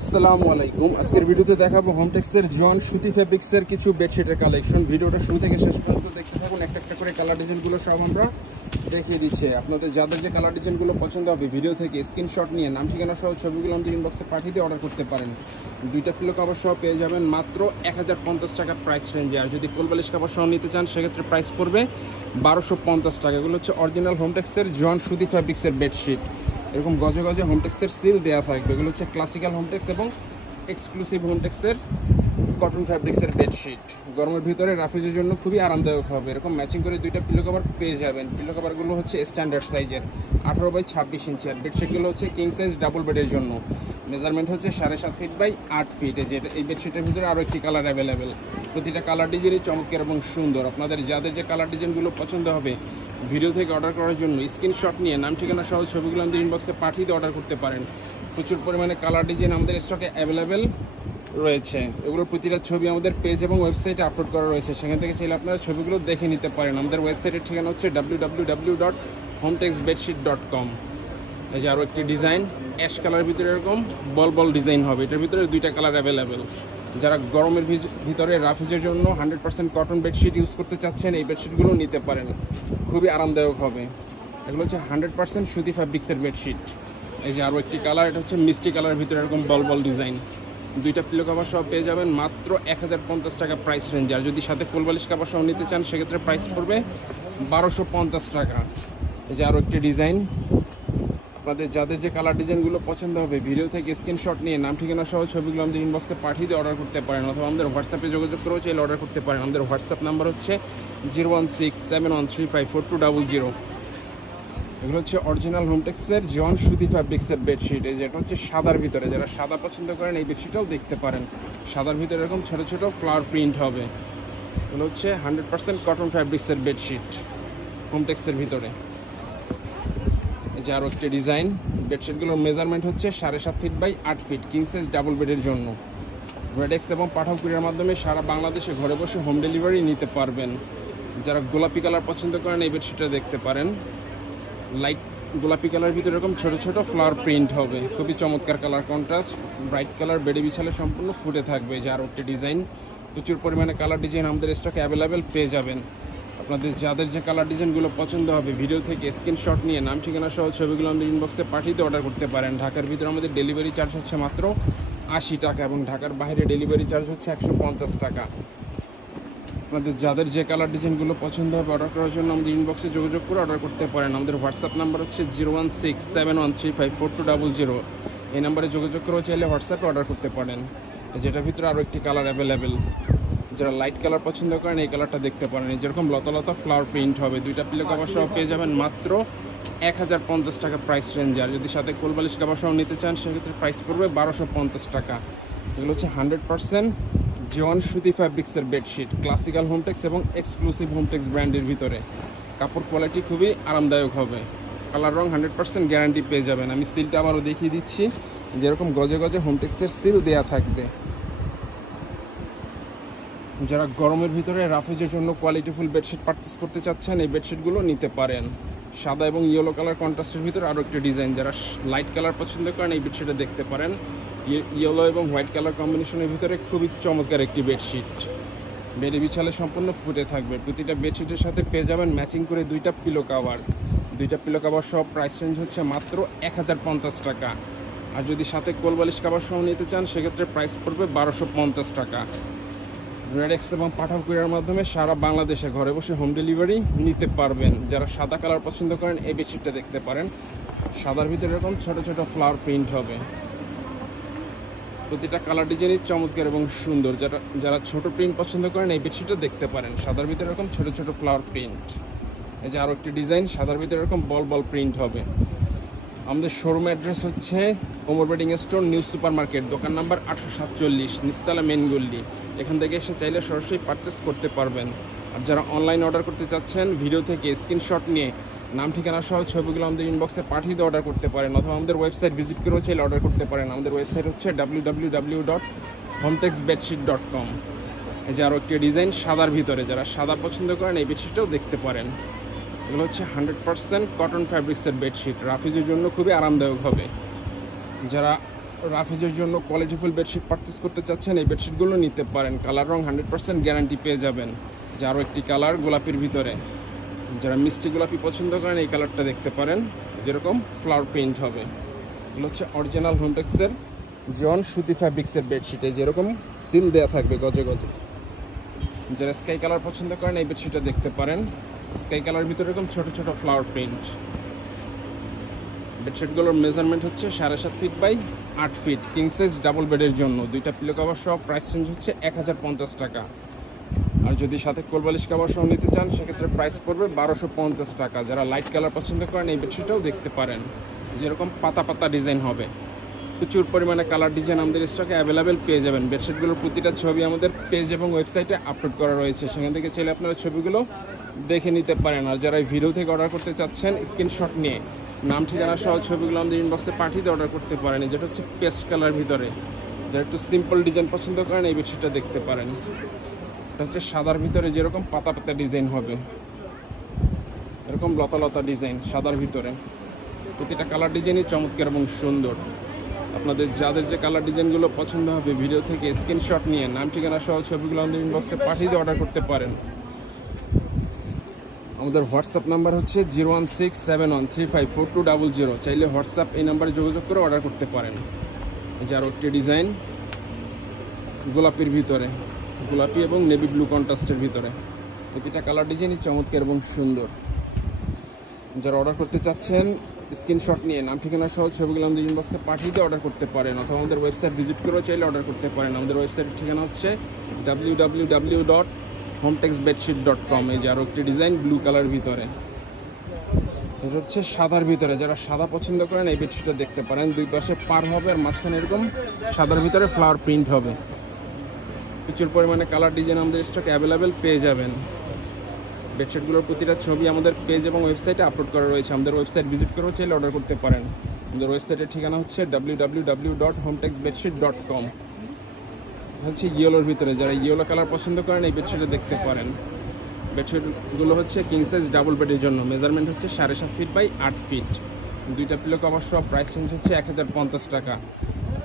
আসসালামু আলাইকুম। আজকের ভিডিওতে দেখাবো হোমটেক্সের জন সুতি ফেব্রিক্সের কিছু বেডশিটের কালেকশন। ভিডিওটা শুরু থেকে শেষ পর্যন্ত দেখতে থাকুন। একটা একটা করে কালার ডিজাইনগুলো সব আমরা দেখিয়ে দিচ্ছি। আপনাদের যাদের যে কালার ডিজাইনগুলো পছন্দ হবে ভিডিও থেকে স্ক্রিনশট নিয়ে নাম ঠিকানা সহ ছবিগুলো আমাদের ইনবক্সে পাঠিয়ে দিয়ে অর্ডার করতে পারেন। দুইটা পিলো কভার সহ পেয়ে যাবেন মাত্র 1050 টাকা প্রাইস রেঞ্জে। আর যদি কোলবালিশ কভার সহ নিতে চান সেক্ষেত্রে প্রাইস পড়বে 1250 টাকা। এগুলো হচ্ছে অরিজিনাল হোমটেক্সের জন সুতি ফেব্রিক্সের বেডশিট। এরকম গজে গজে হোমটেক্সের সিল দেওয়া থাকবে। এগুলো হচ্ছে ক্লাসিক্যাল হোমটেক্স এবং এক্সক্লুসিভ হোমটেক্সের কটন ফ্যাব্রিক্সের বেডশিট। গরমের ভিতরে রাফিজের জন্য খুবই আরামদায়ক হবে। এরকম ম্যাচিং করে দুইটা পিলো কভার পেয়ে যাবেন। পিলো কভারগুলো হচ্ছে স্ট্যান্ডার্ড সাইজের 18x26 ইঞ্চি। আর বেডশিটগুলো হচ্ছে কিং সাইজ ডাবল বেডের জন্য। মেজারমেন্ট হচ্ছে 7.5 ফিট বাই 8 ফিট। এই বেডশিটের ভিতরে আরও একটি কালার অ্যাভেলেবেল। প্রতিটা কালার ডিজাইনই চমৎকার এবং সুন্দর। আপনাদের যাদের যে কালার ডিজাইনগুলো পছন্দ হবে ভিডিও থেকে অর্ডার করার জন্য স্ক্রিনশট নিয়ে নাম ঠিকানা সহ ছবিগুলো আমাদের ইনবক্সে পাঠিয়ে দিয়ে অর্ডার করতে পারেন। প্রচুর পরিমাণে কালার ডিজাইন আমাদের স্টকে অ্যাভেলেবেল রয়েছে। এগুলোর প্রতিটা ছবি আমাদের পেজ এবং ওয়েবসাইটে আপলোড করা রয়েছে। সেখান থেকে চাইলে আপনারা ছবিগুলো দেখে নিতে পারেন। আমাদের ওয়েবসাইটের ঠিকানা হচ্ছে www.homtexbedsheet.com। এই যে আরও একটি ডিজাইন অ্যাশ কালারের ভিতরে এরকম বল বল ডিজাইন হবে। এটার ভিতরে দুইটা কালার অ্যাভেলেবেল। যারা গরমের ভিতরে রাফিজের জন্য 100% কটন বেডশিট ইউজ করতে চাচ্ছেন এই বেডশিটগুলো নিতে পারেন, খুবই আরামদায়ক হবে। এগুলো হচ্ছে 100% সুতি ফ্যাব্রিক্সের বেডশিট। এই যে আরও একটি কালার, এটা হচ্ছে মিষ্টি কালারের ভিতরে এরকম বল বল ডিজাইন। দুইটা পিলো কভার সহ পেয়ে যাবেন মাত্র 1050 টাকা প্রাইস রেঞ্জ। আর যদি সাথে কোলবালিশ কভার সহ নিতে চান সেক্ষেত্রে প্রাইস পড়বে 1250 টাকা। এই যে আরও একটি ডিজাইন। আপনাদের যাদের যে কালার ডিজাইনগুলো পছন্দ হবে ভিডিও থেকে স্ক্রিনশট নিয়ে নাম ঠিকানা সহ ছবিগুলো আমাদের ইনবক্সে পাঠিয়ে দিয়ে অর্ডার করতে পারেন, অথবা আমাদের হোয়াটসঅ্যাপে যোগাযোগ করেও চাইলে অর্ডার করতে পারেন। আমাদের হোয়াটসঅ্যাপ নাম্বার হচ্ছে 01671354200। এগুলো হচ্ছে অরিজিনাল হোমটেক্সের জন সুতি ফ্যাব্রিক্সের বেডশিট। এই যেটা হচ্ছে সাদার ভিতরে, যারা সাদা পছন্দ করেন এই বেডশিটটাও দেখতে পারেন। সাদার ভিতরে এরকম ছোট ছোট ফ্লাওয়ার প্রিন্ট হবে। এগুলো হচ্ছে 100% কটন ফ্যাব্রিক্সের বেডশিট হোমটেক্সের ভিতরে। এই যে আরও একটি ডিজাইন। বেডশিটগুলোর মেজারমেন্ট হচ্ছে 7.5 feet by 8 feet, king size double বেডের জন্য। রেডেক্স এবং পাঠাও কুরিয়ার মাধ্যমে সারা বাংলাদেশে ঘরে বসে হোম ডেলিভারি নিতে পারবেন। যারা গোলাপি কালার পছন্দ করেন এই বেডশিটটা দেখতে পারেন। লাইট গোলাপি কালারের ভিতরে এরকম ছোট ছোট ফ্লাওয়ার প্রিন্ট হবে, খুবই চমৎকার কালার কন্ট্রাস্ট। ব্রাইট কালার বেডে বিছালে সম্পূর্ণ ফুটে থাকবে। যে আরও একটি ডিজাইন। প্রচুর পরিমাণে কালার ডিজাইন আমাদের স্টকে অ্যাভেলেবেল পেয়ে যাবেন। আপনাদের যাদের যে কালার ডিজাইনগুলো পছন্দ হবে ভিডিও থেকে স্ক্রিনশট নিয়ে নাম ঠিকানা সহ ছবিগুলো আমাদের ইনবক্সে পাঠিয়ে অর্ডার করতে পারেন। ঢাকার ভিতরে আমাদের ডেলিভারি চার্জ হচ্ছে মাত্র 80 টাকা এবং ঢাকার বাইরে ডেলিভারি চার্জ হচ্ছে 150 টাকা। আপনাদের যাদের যে কালার ডিজাইনগুলো পছন্দ হবে অর্ডার করার জন্য আমাদের ইনবক্সে যোগাযোগ করে অর্ডার করতে পারেন। আমাদের হোয়াটসঅ্যাপ নাম্বার হচ্ছে 01671354200। এই নাম্বারে যোগাযোগ করেও চাইলে হোয়াটসঅ্যাপে অর্ডার করতে পারেন। যেটার ভিতরে আরও একটি কালার অ্যাভেলেবেল। যারা লাইট কালার পছন্দ করেন এই কালারটা দেখতে পারেন। যেরকম লতা লতা ফ্লাওয়ার প্রিন্ট হবে। দুইটা পিলো কভার সহ পেয়ে যাবেন মাত্র 1050 টাকা প্রাইস রেঞ্জ। আর যদি সাথে কোলবালিশ কভার সহ নিতে চান সেক্ষেত্রে প্রাইস পড়বে 1250 টাকা। এগুলো হচ্ছে 100% জন সুতি ফ্যাব্রিক্সের বেডশিট, ক্লাসিক্যাল হোমটেক্স এবং এক্সক্লুসিভ হোমটেক্স ব্র্যান্ডের ভিতরে। কাপড় কোয়ালিটি খুবই আরামদায়ক হবে। কালার রং 100% গ্যারান্টি পেয়ে যাবেন। আমি সিলটা আবারও দেখিয়ে দিচ্ছি। যেরকম গজে গজে হোমটেক্সের সিল দেওয়া থাকবে। যারা গরমের ভিতরে রাফিজের জন্য কোয়ালিটিফুল বেডশিট পারচেস করতে চাচ্ছেন এই বেডশিটগুলো নিতে পারেন। সাদা এবং ইয়েলো কালার কন্ট্রাস্টের ভিতরে আরও একটি ডিজাইন। যারা লাইট কালার পছন্দ করেন এই বেডশিটটা দেখতে পারেন। ইয়েলো এবং হোয়াইট কালার কম্বিনেশনের ভিতরে খুবই চমৎকার একটি বেডশিট। বেডে বিছালে সম্পূর্ণ ফুটে থাকবে। প্রতিটা বেডশিটের সাথে পেয়ে যাবেন ম্যাচিং করে দুইটা পিলো কাভার। দুইটা পিলো কাভার সব প্রাইস রেঞ্জ হচ্ছে মাত্র 1050 টাকা। আর যদি সাথে কোলবালিশ কাভার সহ নিতে চান সেক্ষেত্রে প্রাইস পড়বে 1250 টাকা। রেডেক্স এবং পাঠাও কুরিয়ার মাধ্যমে সারা বাংলাদেশে ঘরে বসে হোম ডেলিভারি নিতে পারবেন। যারা সাদা কালার পছন্দ করেন এই বেডশিটটা দেখতে পারেন। সাদার ভিতরে এরকম ছোট ছোট ফ্লাওয়ার প্রিন্ট হবে। প্রতিটা কালার ডিজাইনই চমৎকার এবং সুন্দর। যারা ছোট প্রিন্ট পছন্দ করেন এই বেডশিটটা দেখতে পারেন। সাদার ভিতরে এরকম ছোট ছোট ফ্লাওয়ার প্রিন্ট। এই যে আরও একটি ডিজাইন। সাদার ভিতরে এরকম বল বল প্রিন্ট হবে। আমাদের শোরুম অ্যাড্রেস হচ্ছে Omar bedding store, new super market, দোকান নাম্বার 847, নিচতলা মেন গল্লি। এখান থেকে এসে চাইলে সরাসরি পারচেস করতে পারবেন। আর যারা অনলাইন অর্ডার করতে চাচ্ছেন ভিডিও থেকে স্ক্রিনশট নিয়ে নাম ঠিকানা সহ ছবিগুলো আমাদের ইনবক্সে পাঠিয়ে দিয়ে অর্ডার করতে পারেন, অথবা আমাদের ওয়েবসাইট ভিজিট করেও চাইলে অর্ডার করতে পারেন। আমাদের ওয়েবসাইট হচ্ছে www.homtexbedsheet.com। এই যে আরও একটি ডিজাইন সাদার ভিতরে। যারা সাদা পছন্দ করেন এই বেডশিটটাও দেখতে পারেন। এগুলো হচ্ছে 100% কটন ফ্যাব্রিক্সের বেডশিট। রাফিজের জন্য খুবই আরামদায়ক হবে। যারা রাফেজের জন্য কোয়ালিটিফুল বেডশিট পারচেস করতে চাচ্ছেন, এই বেডশিটগুলো নিতে পারেন। কালার রং 100% গ্যারান্টি পেয়ে যাবেন। যারও একটি কালার গোলাপির ভিতরে, যারা মিষ্টি গোলাপি পছন্দ করেন এই কালারটা দেখতে পারেন, যেরকম ফ্লাওয়ার প্রিন্ট হবে। এগুলো হচ্ছে অরিজিনাল হোমটেক্সের জন সুতি ফ্যাব্রিক্সের বেডশিটে যেরকম সিল দেওয়া থাকবে গজে গজে। যারা স্কাই কালার পছন্দ করেন এই বেডশিটটা দেখতে পারেন। স্কাই কালার ভিতরে এরকম ছোট ছোট ফ্লাওয়ার প্রিন্ট। বেডশিটগুলোর মেজারমেন্ট হচ্ছে 7.5 feet by 8 feet, king size double বেডের জন্য। 2টা পিলো কভার সহ প্রাইস রেঞ্জ হচ্ছে 1050 টাকা। আর যদি সাথে কোলবালিশ কভার সহ নিতে চান সেক্ষেত্রে প্রাইস পড়বে 1250 টাকা। যারা লাইট কালার পছন্দ করেন এই বেডশিটটাও দেখতে পারেন, যেরকম পাতা পাতা ডিজাইন হবে। প্রচুর পরিমাণে কালার ডিজাইন আমাদের স্টকে অ্যাভেলেবেল পেয়ে যাবেন। বেডশিটগুলোর প্রতিটা ছবি আমাদের পেজ এবং ওয়েবসাইটে আপলোড করা রয়েছে, সেখান থেকে চাইলে আপনারা ছবিগুলো দেখে নিতে পারেন। আর যারা এই ভিডিও থেকে অর্ডার করতে চাচ্ছেন স্ক্রিনশট নিয়ে নাম ঠিকানা সহ ছবিগুলো আমাদের ইনবক্সে পাঠিয়ে অর্ডার করতে পারেন। যেটা হচ্ছে পেস্ট কালার ভিতরে, যারা একটু সিম্পল ডিজাইন পছন্দ করেন এই বেডশিটটা দেখতে পারেন। এটা হচ্ছে সাদার ভিতরে যেরকম পাতা পাতা ডিজাইন হবে, এরকম লতা লতা ডিজাইন সাদার ভিতরে। প্রতিটা কালার ডিজাইনই চমৎকার এবং সুন্দর। আপনাদের যাদের যে কালার ডিজাইনগুলো পছন্দ হবে ভিডিও থেকে স্ক্রিনশট নিয়ে নাম ঠিকানা সহ ছবিগুলো আমাদের ইনবক্সে পাঠিয়ে অর্ডার করতে পারেন। আমাদের হোয়াটসঅ্যাপ নাম্বার হচ্ছে 01671354200। চাইলে হোয়াটসঅ্যাপ এই নাম্বারে যোগাযোগ করে অর্ডার করতে পারেন। এই যে আরও একটি ডিজাইন গোলাপির ভিতরে, গোলাপি এবং নেভি ব্লু কন্ট্রাস্টের ভিতরে। প্রতিটা কালার ডিজাইনই চমৎকার এবং সুন্দর। যারা অর্ডার করতে চাচ্ছেন স্ক্রিনশট নিয়ে নাম ঠিকানা সহ ছবিগুলো আমাদের ইনবক্সে পাঠিয়ে দিয়ে অর্ডার করতে পারেন, অথবা আমাদের ওয়েবসাইট ভিজিট করেও চাইলে অর্ডার করতে পারেন। আমাদের ওয়েবসাইটের ঠিকানা হচ্ছে www.homtexbedsheet.com। এই যে আরও একটি ডিজাইন ব্লু কালার ভিতরে, এটা হচ্ছে সাদার ভিতরে। যারা সাদা পছন্দ করেন এই বেডশিটটা দেখতে পারেন। দুই পাশে পার হবে আর মাঝখানে এরকম সাদার ভিতরে ফ্লাওয়ার প্রিন্ট হবে। প্রচুর পরিমাণে কালার ডিজাইন আমাদের স্টক অ্যাভেলেবেল পেয়ে যাবেন। বেডশিটগুলোর প্রতিটা ছবি আমাদের পেজ এবং ওয়েবসাইটে আপলোড করা রয়েছে। আমাদের ওয়েবসাইট ভিজিট করেও চাইলে অর্ডার করতে পারেন। আমাদের ওয়েবসাইটের ঠিকানা হচ্ছে www.homtexbedsheet.com। হচ্ছে ইয়েলোর ভিতরে, যারা ইয়েলো কালার পছন্দ করেন এই বেডশিটে দেখতে পারেন। বেডশিটগুলো হচ্ছে কিং সাইজ ডাবল বেডের জন্য, মেজারমেন্ট হচ্ছে 7.5 ফিট বাই 8 ফিট। 2টা পিলো কভার সহ প্রাইস রেঞ্জ হচ্ছে 1050 টাকা।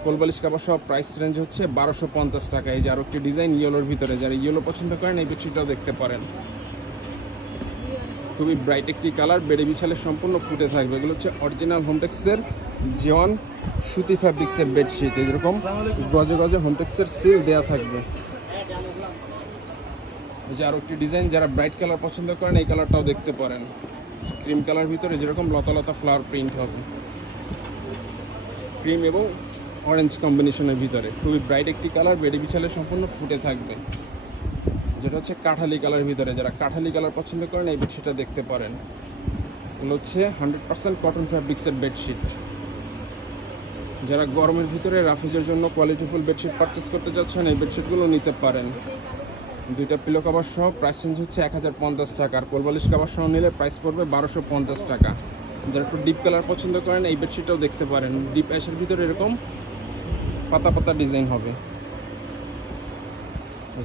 কোলবালিশ কভার সহ প্রাইস রেঞ্জ হচ্ছে 1250 টাকা। এই যে আরও একটি ডিজাইন ইয়েলোর ভিতরে, যারা ইয়েলো পছন্দ করেন এই বেডশিটটাও দেখতে পারেন। খুবই ব্রাইট একটি কালার, বেডে বিছালে সম্পূর্ণ ফুটে থাকবে। এগুলো হচ্ছে অরিজিনাল হোমটেক্সের জন সুতি ফ্যাব্রিক্সের বেডশিট। যেরকম গজে গজে হোমটেক্সের সিল দেওয়া থাকবে। এই যে আরও একটি ডিজাইন, যারা ব্রাইট কালার পছন্দ করেন এই কালারটাও দেখতে পারেন। ক্রিম কালার ভিতরে যেরকম লতা লতা ফ্লাওয়ার প্রিন্ট হবে, ক্রিম এবং অরেঞ্জ কম্বিনেশনের ভিতরে। খুবই ব্রাইট একটি কালার, বেডে বিছালে সম্পূর্ণ ফুটে থাকবে। যেটা হচ্ছে কাঠালি কালার ভিতরে, যারা কাঠালি কালার পছন্দ করেন এই বেডশিটটা দেখতে পারেন। এগুলো হচ্ছে 100% কটন ফ্যাব্রিক্সের বেডশিট। যারা গরমের ভিতরে রাফেজের জন্য কোয়ালিটিফুল বেডশিট পারচেস করতে যাচ্ছেন এই বেডশিটগুলো নিতে পারেন। 2টা পিলো কভার সহ প্রাইস রেঞ্জ হচ্ছে 1050 টাকা। আর কোলবালিশ কভার সহ নিলে প্রাইস পড়বে 1250 টাকা। যারা একটু ডিপ কালার পছন্দ করেন এই বেডশিটটাও দেখতে পারেন। ডিপ অ্যাশের ভিতরে এরকম পাতা পাতা ডিজাইন হবে।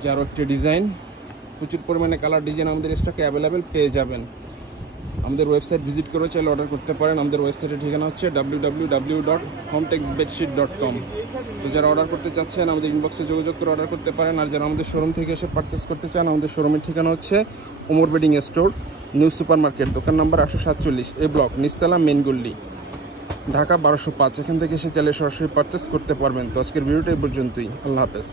যে আরও একটি ডিজাইন, প্রচুর পরিমাণে কালার ডিজাইন আমাদের স্টকে অ্যাভেলেবেল পেয়ে যাবেন। আমাদের ওয়েবসাইট ভিজিট করে চাইলে অর্ডার করতে পারেন। আমাদের ওয়েবসাইটের ঠিকানা হচ্ছে www.homtexbedsheet.com। তো যারা অর্ডার করতে চাচ্ছেন আমাদের ইনবক্সে যোগাযোগ করে অর্ডার করতে পারেন। আর যারা আমাদের শোরুম থেকে এসে পারচেস করতে চান আমাদের শোরুমের ঠিকানা হচ্ছে Omar bedding store, new super market, দোকান নাম্বার 847, এ ব্লক, নিচতলা, মেন গল্লি, ঢাকা 1205। এখান থেকে এসে চাইলে সরাসরি পারচেস করতে পারবেন। তো আজকের ভিডিওটা এই পর্যন্তই। আল্লাহ হাফেজ।